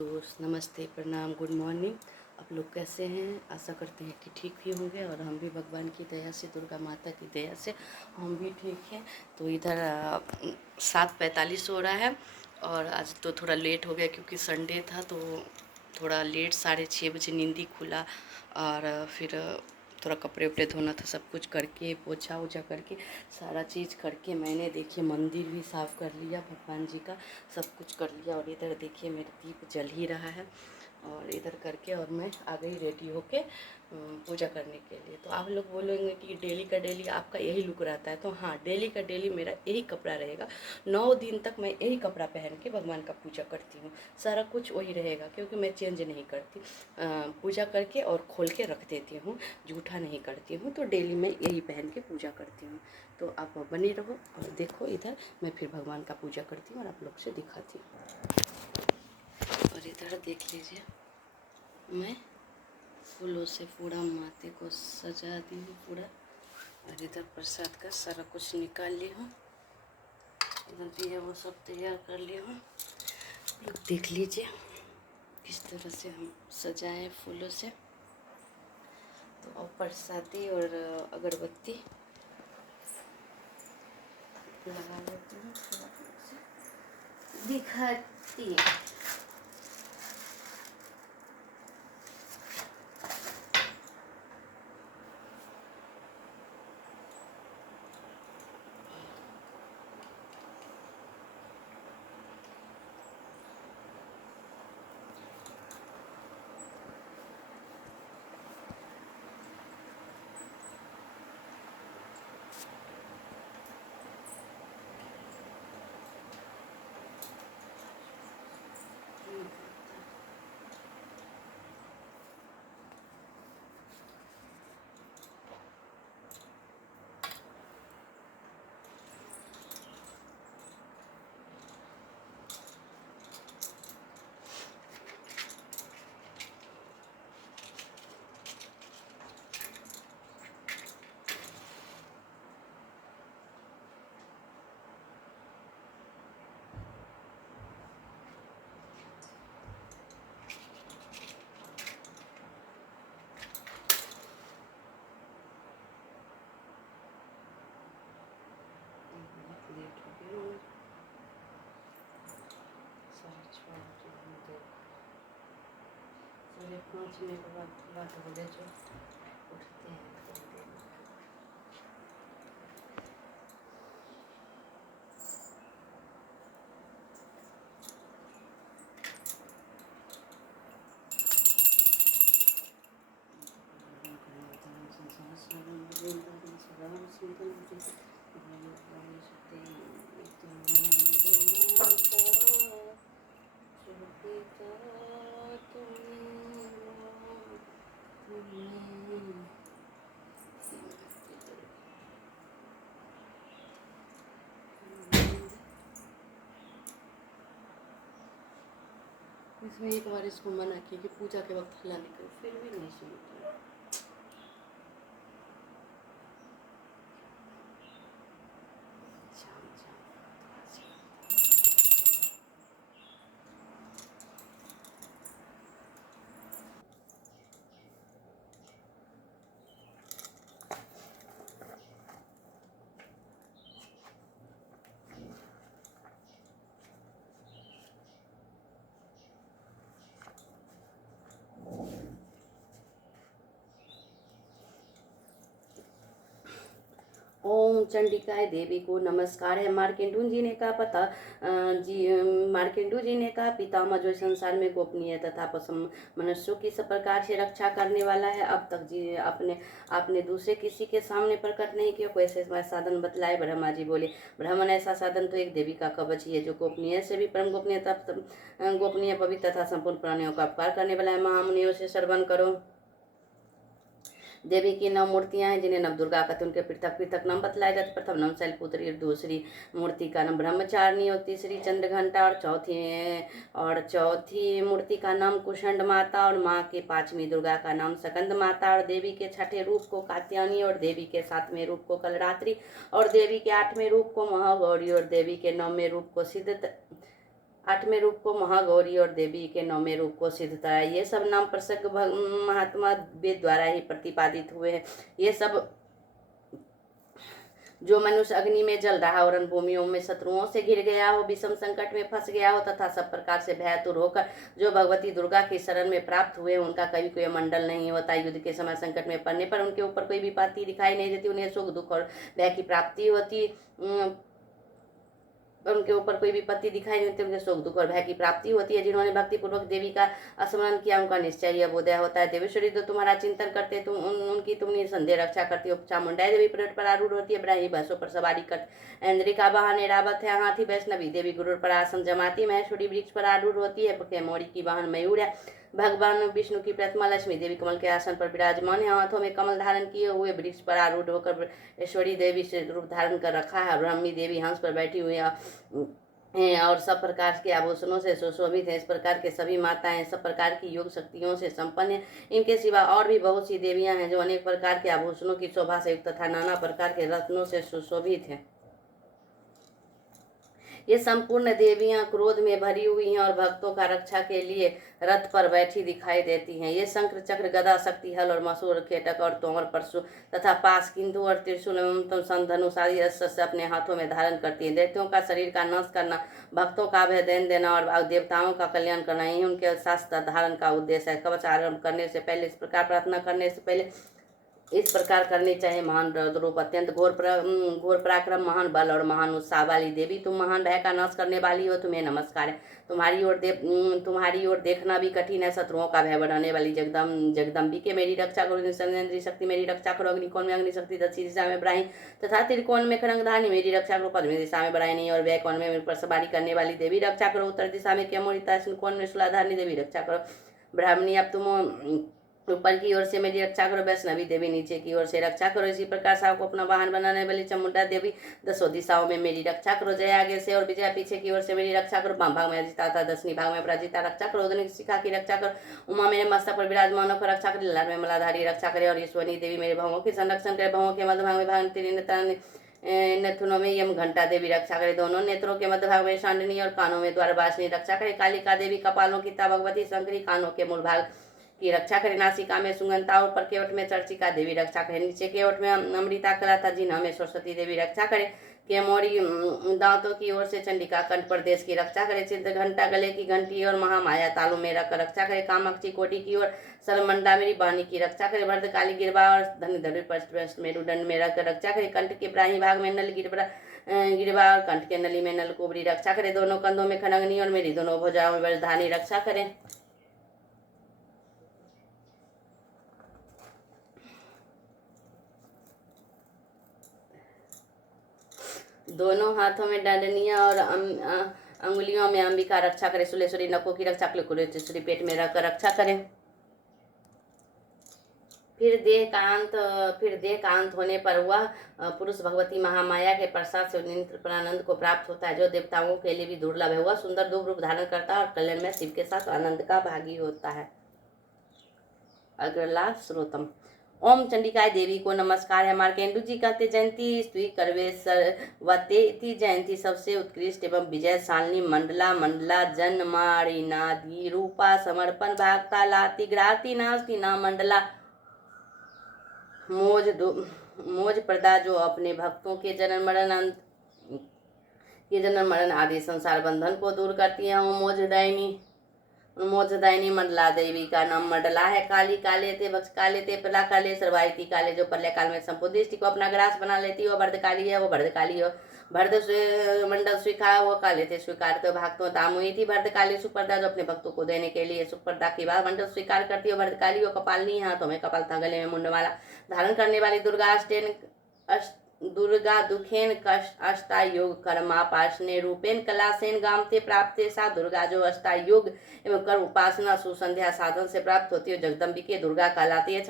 दोस्त नमस्ते, प्रणाम, गुड मॉर्निंग। आप लोग कैसे हैं? आशा करते हैं कि ठीक ही होंगे और हम भी भगवान की दया से, दुर्गा माता की दया से हम भी ठीक हैं। तो इधर 7:45 हो रहा है और आज तो थोड़ा लेट हो गया क्योंकि संडे था, तो थोड़ा लेट 6:30 बजे नींद खुला। और फिर थोड़ा कपड़े उपड़े धोना था, सब कुछ करके पोछा ओछा करके सारा चीज़ करके मैंने देखिए मंदिर भी साफ़ कर लिया, भगवान जी का सब कुछ कर लिया। और इधर देखिए मेरा दीप जल ही रहा है और इधर करके और मैं आ गई रेडी होके पूजा करने के लिए। तो आप लोग बोलेंगे कि डेली का डेली आपका यही लुक रहता है, तो हाँ, डेली का डेली मेरा यही कपड़ा रहेगा। 9 दिन तक मैं यही कपड़ा पहन के भगवान का पूजा करती हूँ। सारा कुछ वही रहेगा क्योंकि मैं चेंज नहीं करती। पूजा करके और खोल के रख देती हूँ, जूठा नहीं करती हूँ। तो डेली मैं यही पहन के पूजा करती हूँ। तो आप बनी रहो और देखो, इधर मैं फिर भगवान का पूजा करती हूँ और आप लोग से दिखाती हूँ। और इधर देख लीजिए, मैं फूलों से पूरा माते को सजा दी हूँ पूरा। और इधर प्रसाद का सारा कुछ निकाल ली हूँ, इधर दिया वो सब तैयार कर लिया हूँ। लोग देख लीजिए किस तरह से हम सजाएं फूलों से। तो और प्रसादी और अगरबत्ती लगा लेती हूँ, दिखाती है। लेट हो गया, 5:30 मिनट के बाद बोले जो उठते हैं थोड़ी देर में। इसमें एक बार इसको मना किया कि पूजा के वक्त हल्ला नहीं करो, फिर भी नहीं सुनती। शाम शाम ओम चंडिकाय देवी को नमस्कार है। मार्केंडू जी ने कहा मार्केंडू जी ने कहा, पितामह जो संसार में गोपनीय तथा पसम मनुष्यों की सब प्रकार से रक्षा करने वाला है। अब तक जी आपने दूसरे किसी के सामने प्रकट नहीं किया। कोई ऐसे साधन बतलाए? ब्रह्मा जी बोले, ब्राह्मण ऐसा साधन तो एक देवी का कवच ही है, जो गोपनीय से भी परम गोपनीय पवित्र तथा संपूर्ण प्राणियों का अपकार करने वाला है। महामुनियों से श्रवण करो। देवी की 9 मूर्तियां हैं जिन्हें नवदुर्गा कहते हैं। उनके पृथक पृथक नाम बतलाए जाते। प्रथम नाम शैलपुत्री, दूसरी मूर्ति का नाम ब्रह्मचारिणी और तीसरी चंद्रघंटा और चौथी मूर्ति का नाम कुषंड माता और माँ के 5वीं दुर्गा का नाम सकंद माता और देवी के 6ठे रूप को कात्यायनी और देवी के 7वें रूप को कलरात्रि और देवी के 8वें रूप को महागौरी और देवी के 9वें रूप को 8वें रूप को महागौरी और देवी के 9वें रूप को सिद्धतरा, ये सब नाम प्रसिद्ध महात्मा वेद द्वारा ही प्रतिपादित हुए हैं। ये सब जो मनुष्य अग्नि में जल रहा हो, रणभूमियों में शत्रुओं से घिर गया हो, विषम संकट में फंस गया हो तथा सब प्रकार से भयतुर होकर जो भगवती दुर्गा की शरण में प्राप्त हुए, उनका कभी कोई मंडल नहीं होता। युद्ध के समय संकट में पड़ने पर उनके ऊपर कोई विपत्ति दिखाई नहीं देती, उन्हें सुख दुख और भय की प्राप्ति होती। उनके ऊपर कोई विपत्ति दिखाई नहीं देती, उनके सुख दुख और भय की प्राप्ति होती है। जिन्होंने भक्ति पूर्वक देवी का स्मरण किया, उनका निश्चय यह बोधय होता है। देवेश्वरी तो तुम्हारा चिंतन करते, उनकी तुम निसंदेह रक्षा करती हो। चामुंडा देवी पर्वत पर आरूढ़ होती है, ब्राह्मी भैंसों पर सवारी करती। इंद्री का वाहन ऐरावत है हाथी। वैष्णवी देवी गुरुड़ पर आसन जमाती। महेश्वरी वृक्ष पर आरूढ़ होती है। कैमोरी की वाहन मयूर है। भगवान विष्णु की प्रतिमा लक्ष्मी देवी कमल के आसन पर विराजमान है। हाथों में कमल धारण किए हुए वृक्ष पर आरूढ़ होकर ऐश्वरी देवी से रूप धारण कर रखा है। ब्रह्मी देवी हंस पर बैठी हुई है और सब प्रकार के आभूषणों से सुशोभित है। इस प्रकार के सभी माताएं सब प्रकार की योग शक्तियों से संपन्न है। इनके सिवा और भी बहुत सी देवियां हैं जो अनेक प्रकार के आभूषणों की शोभा से युक्त तथा नाना प्रकार के रत्नों से सुशोभित है। ये संपूर्ण देवियां क्रोध में भरी हुई हैं और भक्तों का रक्षा के लिए रथ पर बैठी दिखाई देती हैं। ये शंकर चक्र गदा शक्ति हल और मसूर खेटक और तोमर परशु तथा पास किंतु और त्रिशूल एवं संधनुष आदि अस्त्र से अपने हाथों में धारण करती हैं। दैत्यों का शरीर का नाश करना, भक्तों का अभय देना और देवताओं का कल्याण करना, यही उनके शास्त्र धारण का उद्देश्य है। कवच आरंभ करने से पहले इस प्रकार प्रार्थना करने से पहले इस प्रकार करनी चाहिए। महान रूप, अत्यंत घोर पराक्रम, महान बल और महान उत्साह वाली देवी, तुम महान भय का नाश करने वाली हो, तुम्हें नमस्कार है। तुम्हारी ओर देखना भी कठिन है। शत्रुओं का भय बढ़ाने वाली जगदम्बिके मेरी रक्षा करो। निसंदेह शक्ति मेरी रक्षा करो। अग्निकोण में अग्निशक्ति, दक्षिण दिशा में ब्राह्मी तथा त्रिकोण में खड़ंगधानी मेरी रक्षा करो। पश्चिमी दिशा में बरायनी और व्यय कोण में मेरे पर सवारी करने वाली देवी रक्षा करो। उत्तर दिशा में कैमोरी, दक्षिण कोण में शूलाधारणी देवी रक्षा करो। ब्राह्मणी अब तुम ऊपर की ओर से मेरी रक्षा करो। वैष्णवी देवी नीचे की ओर से रक्षा करो। इसी प्रकार साव को अपना वाहन बनाने वाली चामुंडा देवी 10 दिशाओं में मेरी रक्षा करो। जय आगे से और विजया पीछे की ओर से मेरी रक्षा करो। बाम भाग में अजिता था, दक्षिणी भाग में अपराजिता रक्षा करो। उदनी शिखा की रक्षा करो। उमा मेरे मस्तक पर विराजमान होकर रक्षा करे। लाल में मलाधारी रक्षा करे और ईश्वरी देवी मेरे भावों की संरक्षण करे। भावों के मध्य भाग में भाग नेत्रों में यम घंटा देवी रक्षा करे। दोनों नेत्रों के मध्य भाग में शांडिनी और कानों में द्वारवासिनी रक्षा करे। कालिका देवी कपालों की भगवती शंकरी कानों के मूल भाग की रक्षा करे। नासिका में सुगंधा, ऊपर केवट में चर्चिका देवी रक्षा करे। नीचे केवट में अमृता कलाता, जिन्हा में सरस्वती देवी रक्षा करे। केमोरी दांतों की ओर से चंडिका कंठ प्रदेश की रक्षा करे। चित्र घंटा गले की घंटी और महामाया तालू में रखकर रक्षा करे। कामाक्षी कोटि की ओर सरमंडा मेरी बानी की रक्षा करे। भद्रकाली गिरवा और धनुधर पर मेरुदंड में रखकर रक्षा करे। कंठ के ब्राह्मी भाग में नल गिरवा और कंठ के नली में नल कोबरी रक्षा करे। दोनों कंधों में खनंगनी और मेरी दोनों भुजाओं में वज्रधानी रक्षा करे। दोनों हाथों में डंडनियां और अंगुलियों में अंबिका रक्षा करे। सुलेश्वरी नकों की रक्षा कुलेश्वरी पेट में रखकर रक्षा करें। फिर देह का अंत होने पर वह पुरुष भगवती महामाया के प्रसाद से निरंतर को प्राप्त होता है, जो देवताओं के लिए भी दुर्लभ है। वह सुंदर दो रूप धारण करता है और कल्याण में शिव के साथ आनंद का भागी होता है। अगला श्रोतम। ओम चंडिकाय देवी को नमस्कार है। मार्केंडु जी कहते जयंती स्तुति करवे सर्वते जयंती सबसे उत्कृष्ट एवं विजयशालिनी मंडला जन्मारी नादी रूपा समर्पण भागता लाती ग्राती नास्ती ना मंडला मोज प्रदा, जो अपने भक्तों के जन्म मरण आदि संसार बंधन को दूर करती है। मोजदायनी मंडला देवी का नाम मंडला है। काली काले ते भक्ष काले ते प्रला काले सर्वायती काले, जो प्रलय काल में संपूर्ण दृष्टि को अपना ग्रास बना लेती है। वो भरदकाली है, वो भरदकाली हो भरद मंडल स्वीकार, वो काले थे स्वीकार तो भक्तों तामुई थी। भरदकाली सुप्रदा, जो अपने भक्तों को देने के लिए सुप्रदा की बात मंडल स्वीकार करती है। भरदकाली वो कपालनी, हाथों में कपाल था, गले में मुंडमाला धारण करने वाली दुर्गा दुखेन अष्टायोग कर्मापासने रूपेन कलासेन गामते प्राप्ते सा दुर्गा, जो अष्टायोग एवं कर्म उपासना सुसंध्या साधन से प्राप्त होती है। जगदम्बिके दुर्गा कहलाती है।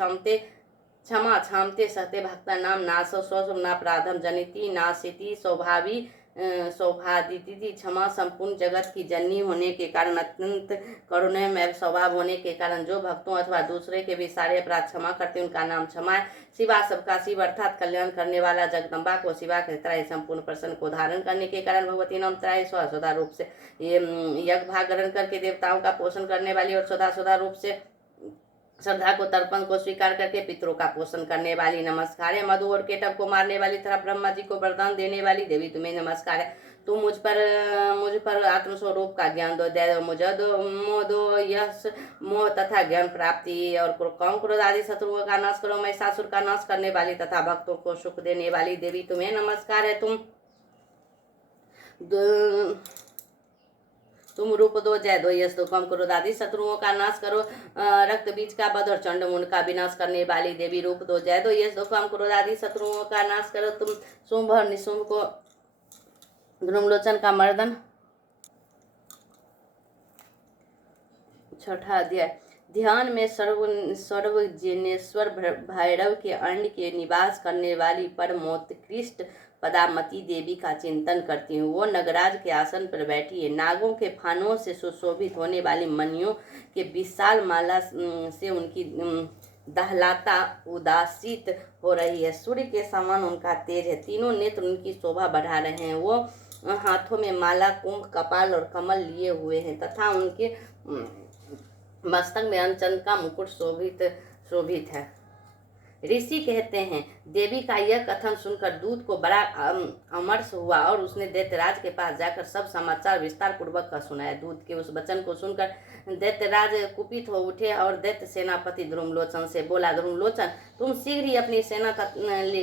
क्षमा छामते सहते भक्ता नाम नासो स्वम नापराधम जनिति नासिति स्वभावी शोभा देती थी। क्षमा संपूर्ण जगत की जननी होने के कारण, अत्यंत करुणामय स्वभाव होने के कारण जो भक्तों अथवा दूसरे के भी सारे अपराध क्षमा करते उनका नाम क्षमा है। शिवा सबका शिव अर्थात कल्याण करने वाला, जगदम्बा को शिवा के त्राई संपूर्ण प्रसन्न को धारण करने के कारण भगवती नाम त्राई स्वधा रूप से ये यज्ञ भाग ग्रहण करके देवताओं का पोषण करने वाली और स्वधा रूप से श्रद्धा को तर्पण को स्वीकार करके पितरों का पोषण करने वाली नमस्कार है। मधु और केटव को मारने वाली तथा ब्रह्मा जी को वरदान देने वाली देवी तुम्हें नमस्कार है। तुम मुझ पर आत्मस्वरूप का ज्ञान दो, दया दो, मुझे दो, मोह दो, यश मोह तथा ज्ञान प्राप्ति और काम क्रोध आदि शत्रुओं का नाश करो। महिषासुर का नाश करने वाली तथा भक्तों को सुख देने वाली देवी तुम्हें नमस्कार है। तुम रूप दो, जय दो, यश दो, कम क्रोध आदि शत्रुओं का नाश करो। रक्त बीज का वध और चंड मुंड का विनाश करने वाली देवी रूप दो, जय दो, यश दो, कम क्रोध आदि शत्रुओं का नाश करो। तुम शुंभ और निशुंभ को ध्रुमलोचन का मर्दन। छठा अध्याय। ध्यान में सर्वजनेश्वर भैरव के अंड के निवास करने वाली परमोत्कृष्ट पदामती देवी का चिंतन करती हूँ। वो नगराज के आसन पर बैठी है। नागों के फानों से सुशोभित होने वाली मणियों के विशाल माला से उनकी दहलाता उदासित हो रही है। सूर्य के समान उनका तेज है। तीनों नेत्र उनकी शोभा बढ़ा रहे हैं। वो हाथों में माला, कुंभ, कपाल और कमल लिए हुए हैं तथा उनके मस्तक में अंचन का मुकुट शोभित है। ऋषि कहते हैं, देवी का यह कथन सुनकर दूत को बड़ा अमर्ष हुआ और उसने दैत्यराज के पास जाकर सब समाचार विस्तार पूर्वक का सुनाया। दूत के उस वचन को सुनकर दैत्यराज कुपित हो उठे और दैत्य सेनापति ध्रुमलोचन से बोला, ध्रुमलोचन, तुम शीघ्र ही अपनी सेना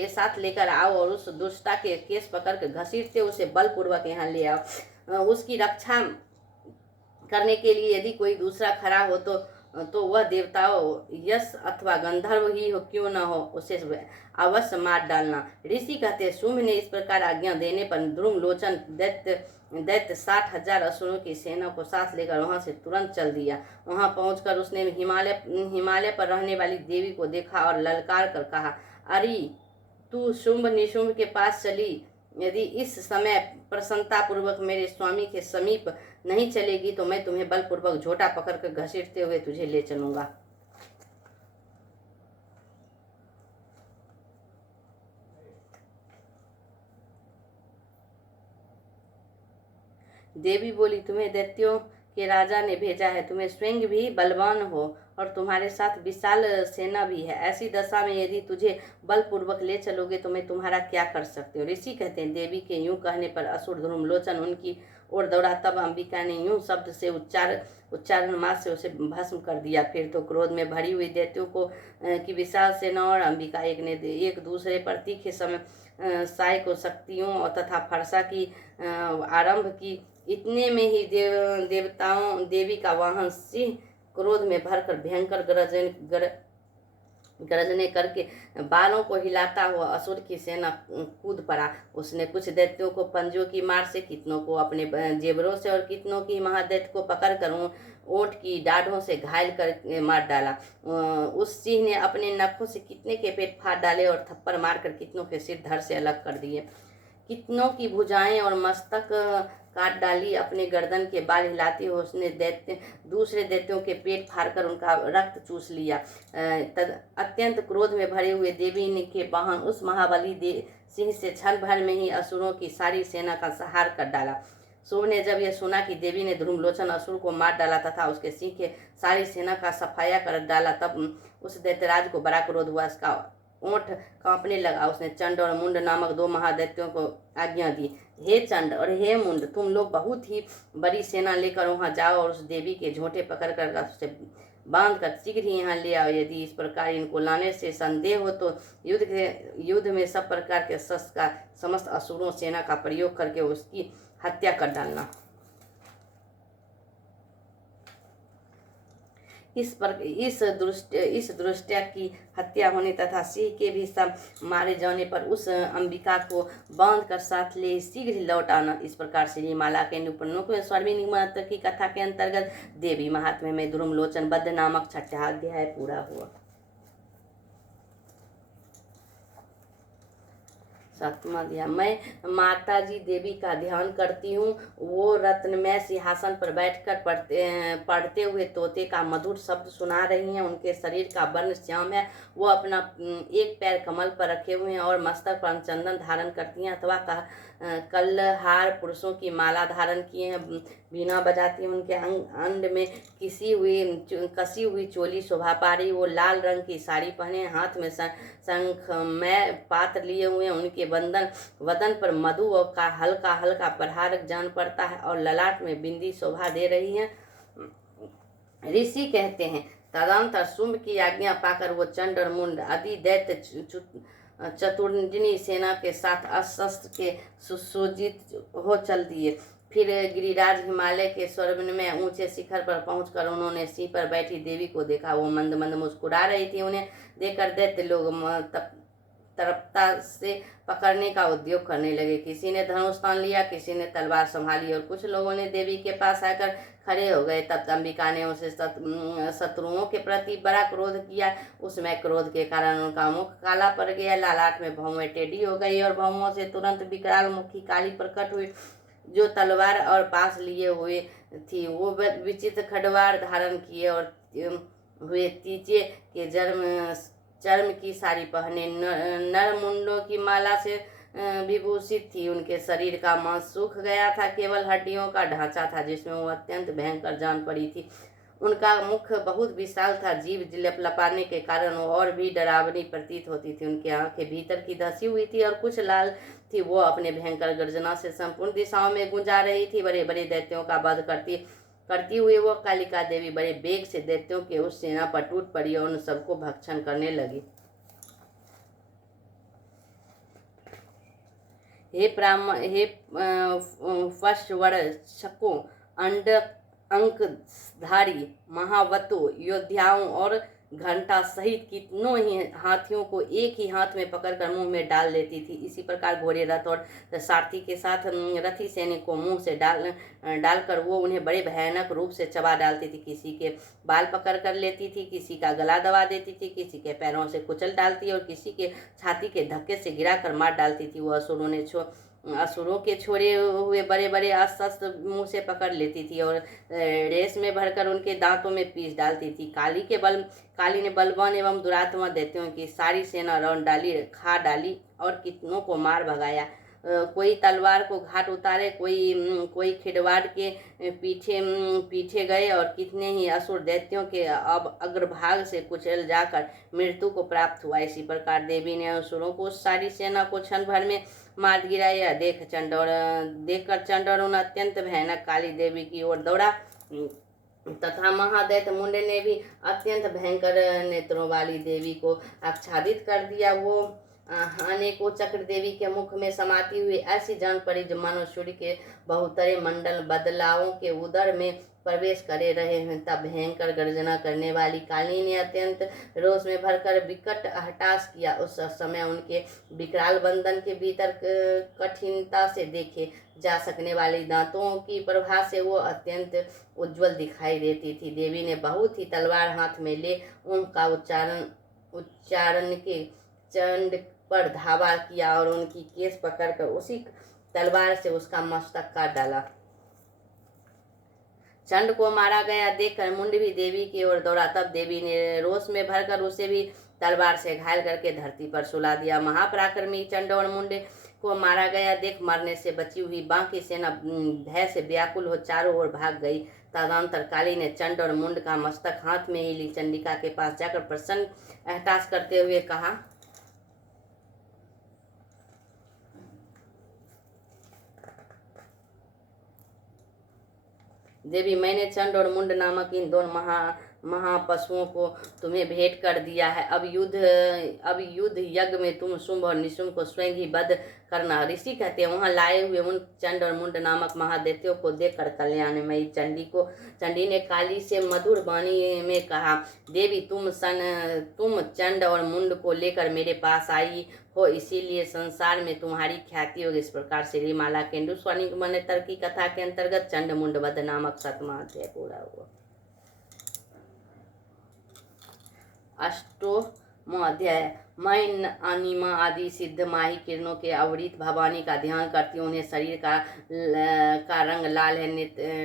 साथ लेकर आओ और उस दुष्टा के केस पकड़ कर घसीटते उसे बलपूर्वक यहाँ ले आओ। उसकी रक्षा करने के लिए यदि कोई दूसरा खड़ा हो तो वह देवताओं यश अथवा गंधर्व ही हो क्यों न हो, उसे अवश्य मार डालना। ऋषि कहते, शुंभ ने इस प्रकार आज्ञा देने पर ध्रुमलोचन दैत्य 60,000 असुरों की सेना को साथ लेकर वहां से तुरंत चल दिया। वहां पहुंचकर उसने हिमालय पर रहने वाली देवी को देखा और ललकार कर कहा, अरे तू शुंभ निशुंभ के पास चली, यदि इस समय प्रसन्नतापूर्वक मेरे स्वामी के समीप नहीं चलेगी तो मैं तुम्हें बलपूर्वक झोटा पकड़कर घसीटते हुए तुझे ले चलूंगा। देवी बोली, तुम्हें दैत्यों के राजा ने भेजा है। तुम्हें स्वयं भी बलवान हो और तुम्हारे साथ विशाल सेना भी है। ऐसी दशा में यदि तुझे बलपूर्वक ले चलोगे तो मैं तुम्हारा क्या कर सकते हो। ऋषि कहते हैं, देवी के यूं कहने पर असुर ध्रुमलोचन उनकी ओर दौड़ा। तब अंबिका ने यूं शब्द से उच्चारण मात्र से उसे भस्म कर दिया। फिर तो क्रोध में भरी हुई दैत्यों की विशाल सेना और अंबिका एक दूसरे पर तीखे समय सहायक शक्तियों और तथा फरसा की आरंभ की। इतने में ही देवी का वाहन सिंह क्रोध में भरकर भयंकर गरजने करके बालों को हिलाता हुआ असुर की सेना कूद पड़ा। उसने कुछ दैत्यों को पंजों की मार से, कितनों को अपने जेबरों से और कितनों की महादैत्य को पकड़कर ओंठ की डाढ़ों से घायल कर मार डाला। उस सिंह ने अपने नखों से कितने के पेट फाड़ डाले और थप्पड़ मारकर कितनों के सिर धड़ से अलग कर दिए। कितनों की भुजाएं और मस्तक काट डाली। अपने गर्दन के बाल हिलाते हुए उसने दूसरे दैत्यों के पेट फाड़कर उनका रक्त चूस लिया। अत्यंत क्रोध में भरे हुए देवी ने के वाहन उस महाबली सिंह से क्षण भर में ही असुरों की सारी सेना का संहार कर डाला। शुंभ ने जब यह सुना कि देवी ने ध्रुमलोचन असुर को मार डाला तथा उसके सिंह के सारी सेना का सफाया कर डाला, तब उस दैत्यराज को बड़ा क्रोध हुआ। उसका ओंठ कांपने लगा। उसने चंड और मुंड नामक 2 महादैत्यों को आज्ञा दी, हे चंड और हे मुंड, तुम लोग बहुत ही बड़ी सेना लेकर वहां जाओ और उस देवी के झोंटे पकड़कर उसे बांध कर शीघ्र ही यहाँ ले आओ। यदि इस प्रकार इनको लाने से संदेह हो तो युद्ध में सब प्रकार के शस्त्र का समस्त असुरों सेना का प्रयोग करके उसकी हत्या कर डालना। इस दृष्टया की हत्या होने तथा सिंह के भी सब मारे जाने पर उस अंबिका को बांध कर साथ ले शीघ्र लौट आना। इस प्रकार से माला के निपुणों को स्वामी महत्व की कथा के अंतर्गत देवी महात्म्य में ध्रुमलोचन बद्ध नामक 6वां अध्याय पूरा हुआ। सातवां अध्याय। मैं माता जी देवी का ध्यान करती हूँ। वो रत्नमय सिंहासन पर बैठकर पढ़ते हुए तोते का मधुर शब्द सुना रही हैं। उनके शरीर का वर्ण श्याम है। वो अपना एक पैर कमल पर रखे हुए हैं और मस्तक पर चंदन धारण करती हैं अथवा कल्हार पुरुषों की माला धारण किए हैं। बीना बजाती हैं। उनके अंड में कसी हुई चोली शोभा पा रही। वो लाल रंग की साड़ी पहने, हाथ में शंखमय पात्र लिए हुए हैं। उनके वदन पर मधु और का हल्का हल्का प्रहार जान पड़ता है और ललाट में बिंदी शोभा दे रही है। ऋषि कहते हैं, तदंतर शुंभ की आज्ञा पाकर वो चंड और मुंड आदि दैत्य चतुर्जनी सेना के साथ अस्त्र के सुसज्जित हो चल दिए। फिर गिरिराज हिमालय के स्वर्ग में ऊंचे शिखर पर पहुंचकर उन्होंने सिंह पर बैठी देवी को देखा। वो मंद मंद मुस्कुरा रही थी। उन्हें देखकर दैत्य लोग तरपता से पकड़ने का उद्योग करने लगे। किसी ने धनुष तान लिया, किसी ने तलवार संभाली और कुछ लोगों ने देवी के पास आकर खड़े हो गए। तब अंबिका ने उसे शत्रुओं के प्रति बड़ा क्रोध किया। उसमें क्रोध के कारण उनका मुख काला पड़ गया, लालाट में भौवें टेढ़ी हो गई और भौवों से तुरंत विकराल मुखी काली प्रकट हुई। जो तलवार और पास लिए हुए थी वो विचित्र खडवार धारण किए और हुए तीचे के चर्म की साड़ी पहने नर मुंडों की माला से विभूषित थी। उनके शरीर का मांस सूख गया था, केवल हड्डियों का ढांचा था जिसमें वो अत्यंत भयंकर जान पड़ी थी। उनका मुख बहुत विशाल था, जीभ लपलपाने के कारण वो और भी डरावनी प्रतीत होती थी। उनकी आंखें भीतर की धसी हुई थी और कुछ लाल थी। वो अपने भयंकर गर्जना से संपूर्ण दिशाओं में गुंजा रही थी। बड़े बड़े दैत्यों का वध करती हुई वो कालिका देवी बड़े वेग से दैत्यों के उस सेना पर टूट पड़ी और उन सबको भक्षण करने लगी। हे फश्वर्षकों, अंकधारी महावतो, योद्धाओं और घंटा सहित कितनों ही हाथियों को एक ही हाथ में पकड़कर मुंह में डाल लेती थी। इसी प्रकार घोड़े, रथ और सारथी के साथ रथी सैनिक को मुंह से डालकर वो उन्हें बड़े भयानक रूप से चबा डालती थी। किसी के बाल पकड़ कर लेती थी, किसी का गला दबा देती थी, किसी के पैरों से कुचल डालती और किसी के छाती के धक्के से गिरा कर मार डालती थी। वो असुरों के छोड़े हुए बड़े बड़े अस्त्र मुंह से पकड़ लेती थी और रेस में भरकर उनके दांतों में पीस डालती थी। काली ने बलवान एवं दुरात्मा दैत्यों की सारी सेना रौंद डाली, खा डाली और कितनों को मार भगाया। कोई तलवार को घाट उतारे, कोई खिड़वाड़ के पीछे गए और कितने ही असुर दैत्यों के अब अग्रभाग से कुचल जाकर मृत्यु को प्राप्त हुआ। इसी प्रकार देवी ने असुरों को सारी सेना को क्षण भर में मार गिराया। देखकर चंड उन अत्यंत भयानक काली देवी की ओर दौड़ा तथा महादैत्य मुंड ने भी अत्यंत भयंकर नेत्रों वाली देवी को आच्छादित कर दिया। वो अनेकों चक्र देवी के मुख में समाती हुई ऐसी जान पड़ी जो मानो सूर्य के बहुतरे मंडल बदलावों के उदर में प्रवेश करे रहे हैं। तब भयंकर गर्जना करने वाली काली ने अत्यंत रोष में भरकर विकट हटास किया। उस समय उनके विकराल बंधन के भीतर कठिनता से देखे जा सकने वाली दांतों की प्रभा से वो अत्यंत उज्जवल दिखाई देती थी। देवी ने बहुत ही तलवार हाथ में ले उनका उच्चारण के चंड पर धावा किया और उनकी केस पकड़कर उसी तलवार से उसका मस्तक काट डाला। चंड को मारा गया देखकर मुंड भी देवी की ओर दौड़ा। तब देवी ने रोष में भरकर उसे भी तलवार से घायल करके धरती पर सुला दिया। महापराक्रमी चंड और मुंड को मारा गया देख मरने से बची हुई बाकी सेना भय से व्याकुल हो चारों ओर भाग गई। तदंतर काली ने चंड और मुंड का मस्तक हाथ में ही ली। चंडिका के पास जाकर प्रसन्न एहसास करते हुए कहा, देवी, मैंने चंड और मुंड नामक इन दोनों महापशुओं को तुम्हें भेंट कर दिया है। अब युद्ध यज्ञ में तुम शुंभ और निशुंभ को स्वयं ही वध करना। ऋषि कहते हैं, वहां लाए हुए उन चंड और मुंड नामक महादैत्यों को देखकर कल्याणमयी चंडी ने काली से मधुर वाणी में कहा, देवी, तुम चंड और मुंड को लेकर मेरे पास आई हो, इसीलिए संसार में तुम्हारी ख्याति होगी। इस प्रकार श्रीमाला केंदु स्वामी मनेतर की कथा के अंतर्गत चंड मुंड वध नामक 7वां अध्याय पूरा हुआ। अध्याय। मैं अनिमा आदि सिद्ध माही किरणों के अवरित भवानी का ध्यान करती हूँ। उन्हें शरीर का रंग लाल है,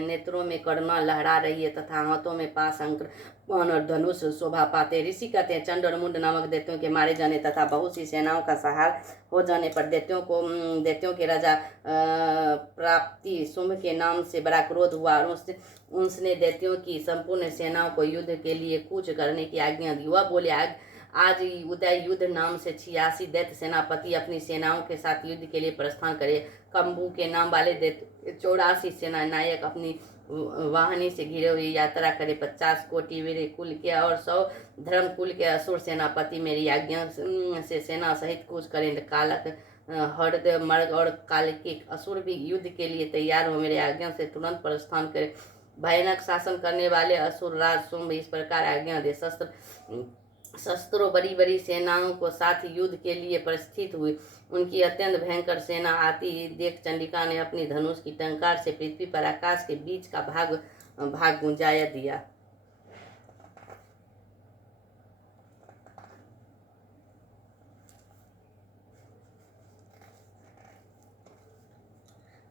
नेत्रों में करुणा लहरा रही है तथा हाथों में पाश, अंक और धनुष शोभा पाते हैं। ऋषि कहते हैं, चंड और मुंड नामक दैत्यों के मारे जाने तथा बहुत सी सेनाओं का संहार हो जाने पर दैत्यों के राजा प्राप्ति शुंभ के नाम से बड़ा क्रोध हुआ और उसने दैत्यों की संपूर्ण सेनाओं को युद्ध के लिए कूच करने की आज्ञा दी। वह बोले, आज उदय युद्ध नाम से 86 दैत्य सेनापति अपनी सेनाओं के साथ युद्ध के लिए प्रस्थान करे। कंबू के नाम वाले दैत्य 84 सेना नायक अपनी वाहनी से घिरे हुए यात्रा करे। 50 कोटि वीर कुल के और 100 धर्म कुल के असुर सेनापति मेरी आज्ञा से सेना सहित कूच करें। कालक, हर्द, मर्ग और कालिक असुर भी युद्ध के लिए तैयार हो मेरे आज्ञा से तुरंत प्रस्थान करे। भयानक शासन करने वाले असुर राज शुंभ इस प्रकार आज्ञा दे। शस्त्रों बड़ी बड़ी सेनाओं को साथ युद्ध के लिए प्रस्थित हुई। उनकी अत्यंत भयंकर सेना आती देख चंडिका ने अपनी धनुष की टंकार से पृथ्वी पर आकाश के बीच का भाग गुंजाया दिया।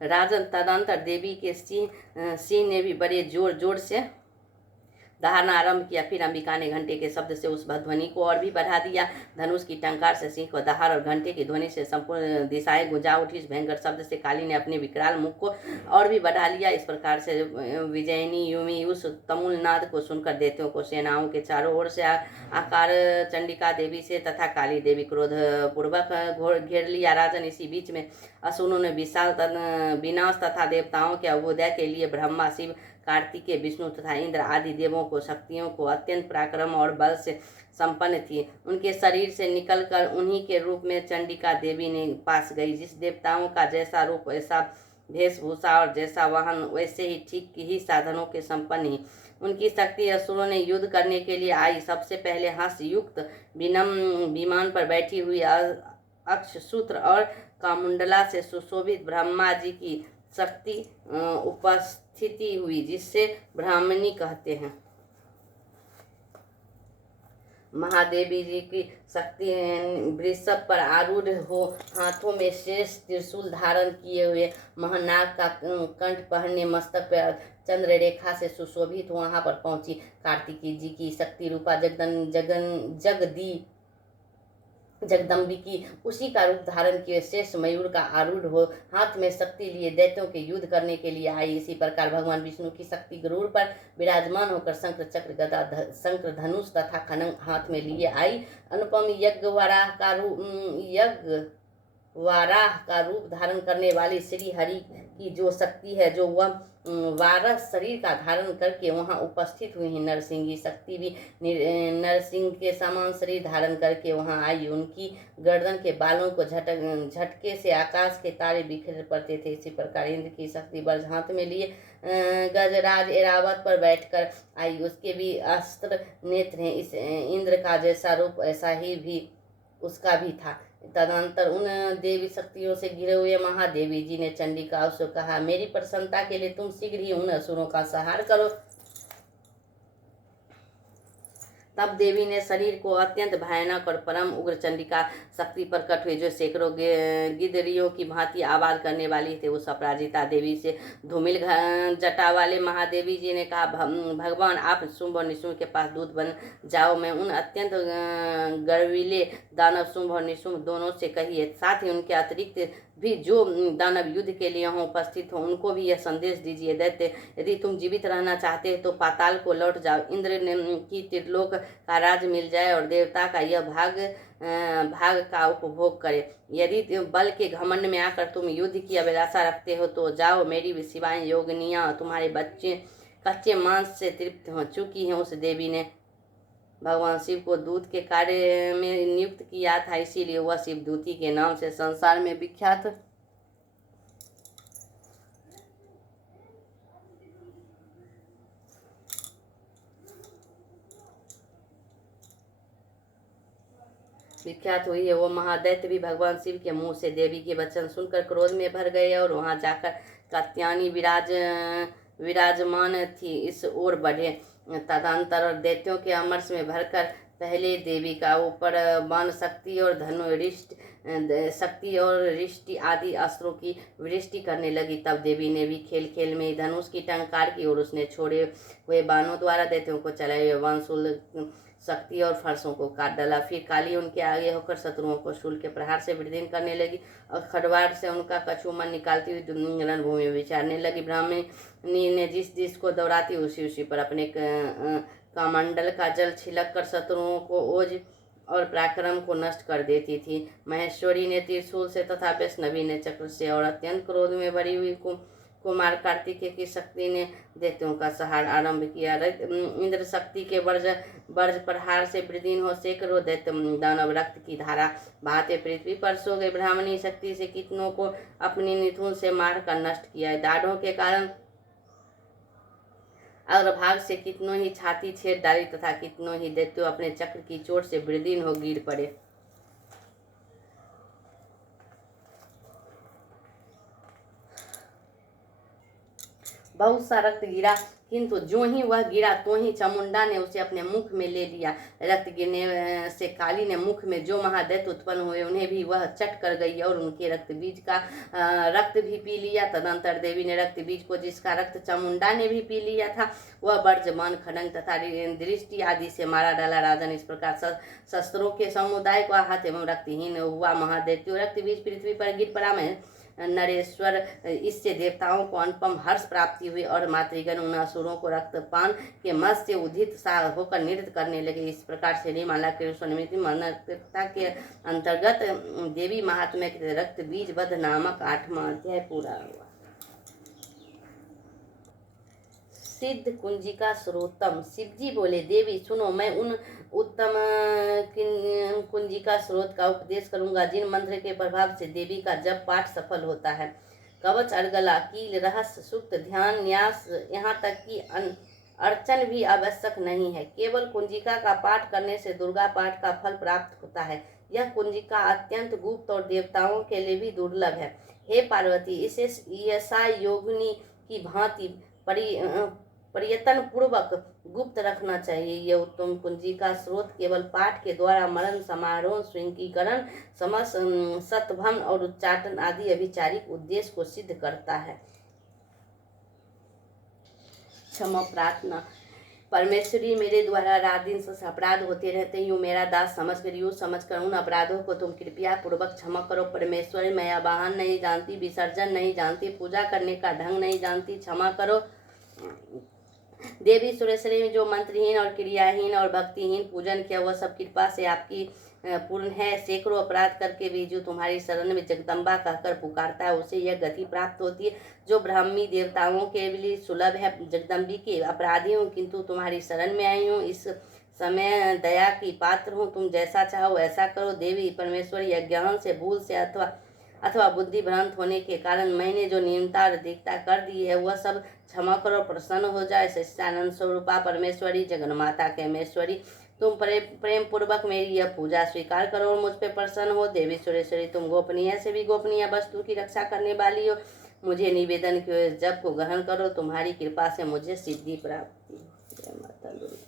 राजन, तदंतर देवी के सिंह ने भी बड़े जोर जोर से दहाड़ना आरंभ किया। फिर अंबिका ने घंटे के शब्द से उस ध्वनि को और भी बढ़ा दिया। धनुष की टंकार से सिंह को दहाड़ और घंटे की ध्वनि से संपूर्ण दिशाएं गुंजा उठी। इस भयंकर शब्द से काली ने अपने विकराल मुख को और भी बढ़ा लिया। इस प्रकार से विजयनी युमी उस तमुल नाद को सुनकर दैत्यों को सेनाओं के चारों ओर से आकार चंडिका देवी से तथा काली देवी क्रोध पूर्वक घेर लिया। राजन, इसी बीच में असुरों ने विशाल विनाश तथा देवताओं के अभ्युदय के लिए ब्रह्मा, शिव, कार्तिकेय, विष्णु तथा इंद्र आदि देवों को शक्तियों को अत्यंत पराक्रम और बल से संपन्न थी। उनके शरीर से निकलकर उन्हीं के रूप में चंडिका देवी ने पास गई। जिस देवताओं का जैसा रूप वैसा वेशभूषा और जैसा वाहन वैसे ही ठीक ही साधनों के संपन्न ही उनकी शक्ति असुरों ने युद्ध करने के लिए आई। सबसे पहले हंस युक्त विमान पर बैठी हुई अक्षसूत्र और कामुंडला से सुशोभित ब्रह्मा जी की शक्ति उपस्थिति हुई, जिससे ब्राह्मणी कहते हैं। महादेवी जी की शक्ति वृषभ पर आरूढ़ हो हाथों में शेष त्रिशूल धारण किए हुए महानाग का कंठ पहने मस्तक पर चंद्र रेखा से सुशोभित वहां पर पहुंची। कार्तिकी जी की शक्ति रूपा जगदम्बिकी उसी का रूप धारण किए शेष मयूर का आरूढ़ हो हाथ में शक्ति लिए दैत्यों के युद्ध करने के लिए आई। इसी प्रकार भगवान विष्णु की शक्ति गरुड़ पर विराजमान होकर शंकर, चक्र, गदा, शंकर, धनुष तथा खड्ग हाथ में लिए आई। अनुपम वाराह का रूप धारण करने वाली श्री हरि की जो शक्ति है, जो वह वारह शरीर का धारण करके वहां उपस्थित हुई है। नरसिंह शक्ति भी नरसिंह के समान शरीर धारण करके वहां आई। उनकी गर्दन के बालों को झटके से आकाश के तारे बिखर पड़ते थे। इसी प्रकार इंद्र की शक्ति वज्र हाथ में लिए गजराज एरावत पर बैठकर आई। उसके भी अस्त्र नेत्र हैं। इस इंद्र का जैसा रूप ऐसा ही भी उसका भी था। तदनंतर उन देवी शक्तियों से घिरे हुए महादेवी जी ने चंडिका से कहा, मेरी प्रसन्नता के लिए तुम शीघ्र ही उन असुरों का संहार करो। तब देवी ने शरीर को अत्यंत भयानक और परम उग्र चंडिका शक्ति प्रकट हुई, जो सैकड़ों गिदरियों की भांति आवाज करने वाली थे। उस अपराजिता देवी से धूमिल जटा वाले महादेवी जी ने कहा, भगवान आप शुंभ और निशुंभ के पास दूत बन जाओ। मैं उन अत्यंत गर्वीले दानव शुंभ और निशुंभ दोनों से कहिए, साथ ही उनके अतिरिक्त भी जो दानव युद्ध के लिए यहाँ उपस्थित हो उनको भी यह संदेश दीजिए। दैत्य, यदि तुम जीवित रहना चाहते हो तो पाताल को लौट जाओ। इंद्र की त्रिलोक का राज मिल जाए और देवता का यह भाग का उपभोग करे। यदि बल के घमंड में आकर तुम युद्ध की अभिलाषा रखते हो तो जाओ। मेरी शिवाएं योगिनियाँ तुम्हारे बच्चे कच्चे मांस से तृप्त हो चुकी हैं। उस देवी ने भगवान शिव को दूत के कार्य में नियुक्त किया था, इसीलिए वह शिवदूती के नाम से संसार में विख्यात हुई है। वो महादैत्य भी भगवान शिव के मुंह से देवी के वचन सुनकर क्रोध में भर गए और वहां जाकर कात्यायनी विराजमान थी इस ओर बढ़े। तदंतर और दैत्यों के अमरस में भरकर पहले देवी का ऊपर वन शक्ति और शक्ति और रिष्टि आदि अस्त्रों की वृष्टि करने लगी। तब देवी ने भी खेल खेल में धनुष की टंकार की और उसने छोड़े हुए बाणों द्वारा दैत्यों को चलाए हुए वंशूल शक्ति और फरसों को काट डाला। फिर काली उनके आगे होकर शत्रुओं को शूल के प्रहार से वृद्धि करने लगी और खड़वाड़ से उनका कछुमन निकालती हुई रणभूमि में विचारने लगी। ब्राह्मणी ने जिस जिस को दौड़ाती उसी पर अपने कमंडल का जल छिलक कर शत्रुओं को ओज और पराक्रम को नष्ट कर देती थी। महेश्वरी ने त्रिशूल से तथा वैष्णवी ने चक्र से और अत्यंत क्रोध में भरी हुई कुमार कार्तिकेय की शक्ति ने दैत्यों का संहार आरंभ किया। इंद्र शक्ति के वर्ज प्रहार से वृद्धि हो सैकड़ों दैत्य दानव रक्त की धारा बहाते पृथ्वी पर सो गए। ब्राह्मणी शक्ति से कितनों को अपनी निथुन से मार कर नष्ट किया। दाढ़ों के कारण अग्रभाग से कितनों ही छाती छेद डाली तथा कितनों ही दैत्यों अपने चक्र की चोट से वृद्धि हो गिर पड़े। बहुत सा रक्त गिरा, किंतु जो ही वह गिरा तो ही चामुंडा ने उसे अपने मुख में ले लिया। रक्त गिरने से काली ने मुख में जो महादैत्य उत्पन्न हुए उन्हें भी वह चट कर गई और उनके रक्त बीज का रक्त भी पी लिया। तदंतर देवी ने रक्त बीज को, जिसका रक्त चामुंडा ने भी पी लिया था, वह वर्जमान खड़ंग तथा दृष्टि आदि से मारा डाला। राजन, इस प्रकार शस्त्रों के समुदाय को आहत एवं रक्तहीन हुआ महादैत्यो रक्त बीज पृथ्वी पर गिर पड़ा। नरेश्वर, इससे देवताओं को अनुपम हर्ष प्राप्ति हुई और मातृगण उन असुरों को रक्तपान के मद से उदित सा होकर नृत्य करने लगे। इस प्रकार से श्रीमाला के स्वनिमित मानवता के अंतर्गत देवी महात्म्य के रक्त बीज वध नामक 8वां अध्याय पूरा हुआ। सिद्ध कुंजिका स्रोतम। शिवजी बोले, देवी सुनो, मैं उन उत्तम कुंजिका स्रोत का उपदेश करूंगा जिन मंत्र के प्रभाव से देवी का जप पाठ सफल होता है। कवच, अर्गला, कील, रहस्य, सूक्त, ध्यान, न्यास, यहाँ तक कि अर्चन भी आवश्यक नहीं है। केवल कुंजिका का पाठ करने से दुर्गा पाठ का फल प्राप्त होता है। यह कुंजिका अत्यंत गुप्त और देवताओं के लिए भी दुर्लभ है। हे पार्वती, इसे ऐसा योगिनी की भांति प्रयत्न पूर्वक गुप्त रखना चाहिए। यह उत्तम कुंजी का स्रोत केवल पाठ के द्वारा मरण, समारोह, श्रृंखीकरण, समस, सतभम और उच्चाटन आदि अभिचारिक उद्देश्य को सिद्ध करता है। क्षमा प्रार्थना। परमेश्वरी, मेरे द्वारा रात दिन से अपराध होते रहते यूँ मेरा दास समझकर उन अपराधों को तुम कृपया पूर्वक क्षमा करो। परमेश्वरी, मैं आवाहन नहीं जानती, विसर्जन नहीं जानती, पूजा करने का ढंग नहीं जानती, क्षमा करो। देवी सुरेश्वरी, जो मंत्रहीन और क्रियाहीन और भक्तिहीन पूजन किया वह सब कृपा से आपकी पूर्ण है। सैकड़ों अपराध करके भी जो तुम्हारी शरण में जगदम्बा कहकर पुकारता है उसे यह गति प्राप्त होती है जो ब्राह्मी देवताओं के लिए सुलभ है। जगदम्बी के अपराधी हूँ, किंतु तुम्हारी शरण में आई हूँ। इस समय दया की पात्र हूँ, तुम जैसा चाहो ऐसा करो। देवी परमेश्वरी, अज्ञान से, भूल से अथवा बुद्धि भ्रांत होने के कारण मैंने जो न्यूनता और अधिकता कर दी है वह सब क्षमा करो, प्रसन्न हो जाए। सच्चिदानंद स्वरूपा परमेश्वरी, जगन्माता केमेश्वरी, तुम प्रेम पूर्वक मेरी यह पूजा स्वीकार करो और मुझ पे प्रसन्न हो। देवी सुरेश्वरी, तुम गोपनीय से भी गोपनीय वस्तु की रक्षा करने वाली हो। मुझे निवेदन के जप को ग्रहण करो, तुम्हारी कृपा से मुझे सिद्धि प्राप्ति। जय माता दुर्गा।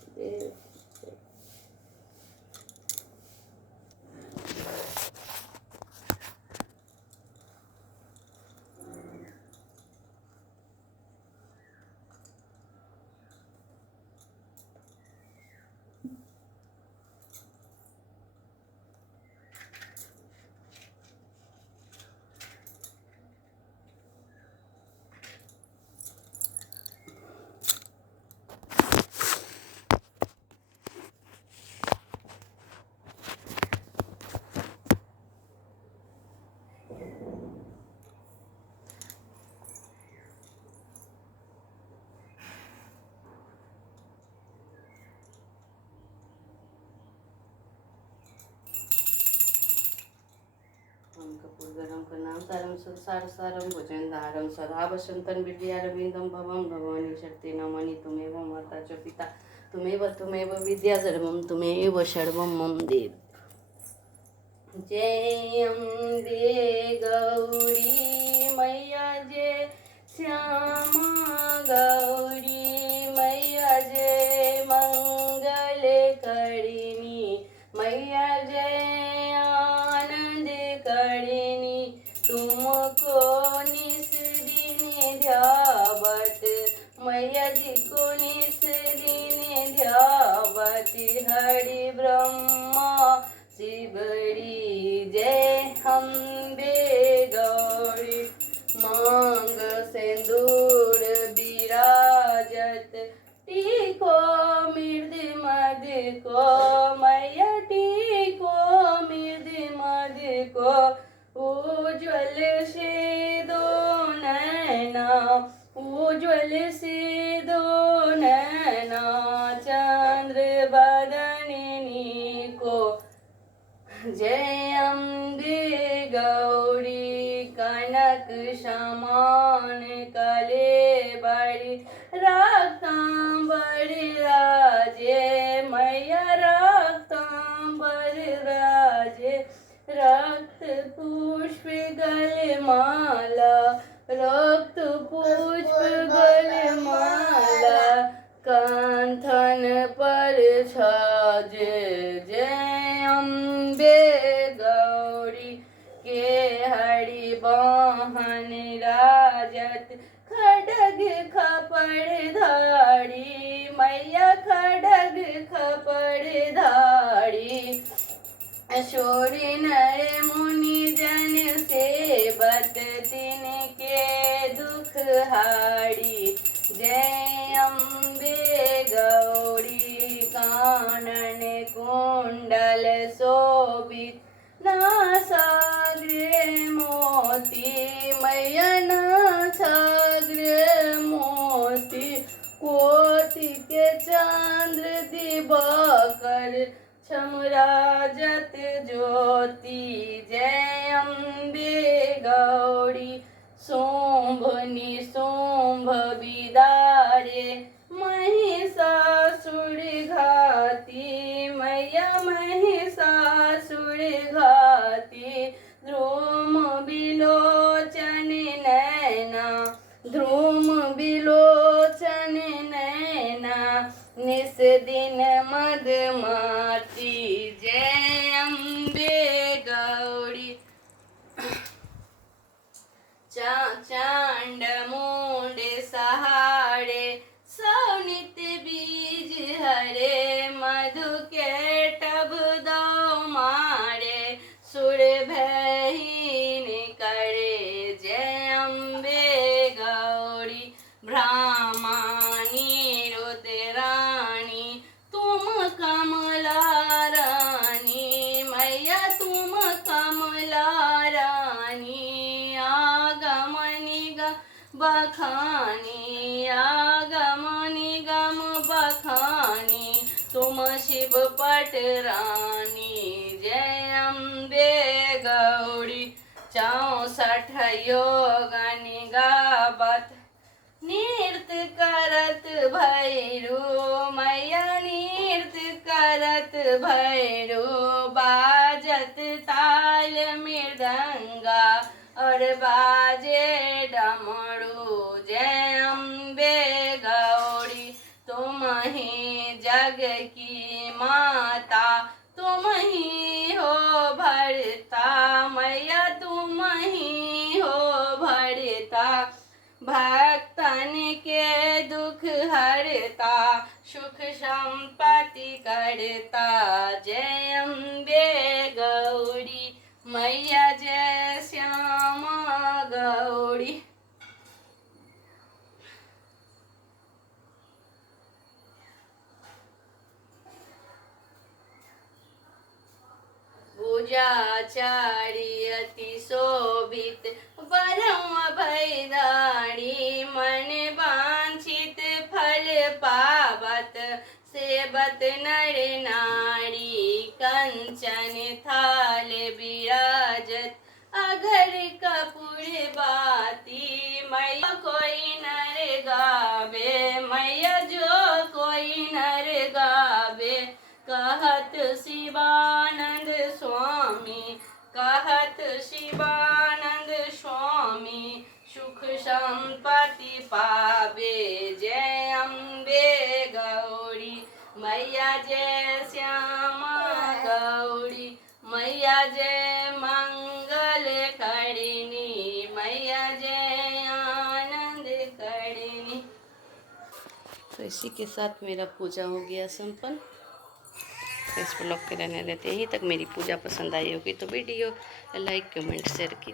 कपूरगरम कर्णाम तारम संसार सारम भुजंधारम सदा वसंतन विद्यारविंदम भवम भवानी शक्ति नमनि तुमेव माता च पिता तुमेव विद्या सर्वम तुमेव सर्वम मम देव। जय अम्बे गौरी मैया, जय श्यामा गौरी मैया, जय मंगल करिणी मैया जय आनंद करनी तुमको निस दिन ध्यावत, मैया जी को निस दिन ध्यावत, हरि ब्रह्मा शिवरी जय अम्बे गौरी, मांग सिंदूर विराजत, टीको मृद मद को, मैया टीको मृद मद को, उज्ज्वल से दो नैना, उज्ज्वल से दो नैना, चंद्र बदनिनी को, जय अम्बे गौरी, कनक समान कले बड़ी, रक्तांबर राजे, मैया रक्तांबर राजे, रक्त पुष्प गल माला, रक्त पुष्प गल माला, कंठन पर छाजे, जय अम्बे गौरी, के हरि वाहन राजत, खड्ग खपड़ धारी, मैया खड्ग खपड़ धारी, शोरी नर मुनि जन सेवत, तिनके दुख हारी, जय अम्बे गौरी, कानन कुंडल शोभित, नासाग्र मोती, मैया नासाग्र मोती, कोटि के चंद्र दिवाकर, छमराजत ज्योति, जय अम्बे गौरी, शुंभ निशुंभ विदारे, महिषासुर घाती, मैया महिषासुर घाती, ध्रुम बिलोचन नैना, ध्रुम बिलोचन नैना, निस दिन मदमाती, जय अम्बे गौरी, चांड मुंड सहारे, सौनित बीज हरे, मधु के टब दो मारे, सुर भहीन करे, जय अम्बे गौरी, ब्राह्मणी रुद्राणी, तुम कमला रानी, मैया तुम कमला रानी, आगम निगम बखानी, आगम निगम बखानी, तुम शिव पट रानी, जय अम्बे गौरी, 64 योगन गावत, नृत्य करत भैरू, मैया नृत्य करत भैरू, बाजत ताल मृदंगा और बाजे डमरू, जय अम्बे गौरी, तुम ही जग की माता, तुम ही हो भरता, मैया तुम ही हो भरता, भक्तन के दुख हरता, सुख संपत्ति करता, जय अम्बे गौरी, मैया जय श्यामा गौरी। पूजाचारी अति शोभित, परम भयदारी, मन वांछित फल पावत, सेवत नर नारी, कंचन थाल विराजत, अगर कपूर बाती, मैया कोई नर गावे, मैया जो कोई नर गावे, कहत शिवानंद स्वामी, कहत शिवानंद स्वामी, सुख संपत्ति पावे, जय अम्बे गौरी, मैया जय श्यामा गौरी। तो इसी के साथ मेरा पूजा हो गया संपन्न। तो इस ब्लॉग के रहने देते, यहीं तक। मेरी पूजा पसंद आई होगी तो वीडियो लाइक कमेंट शेयर कीजिए।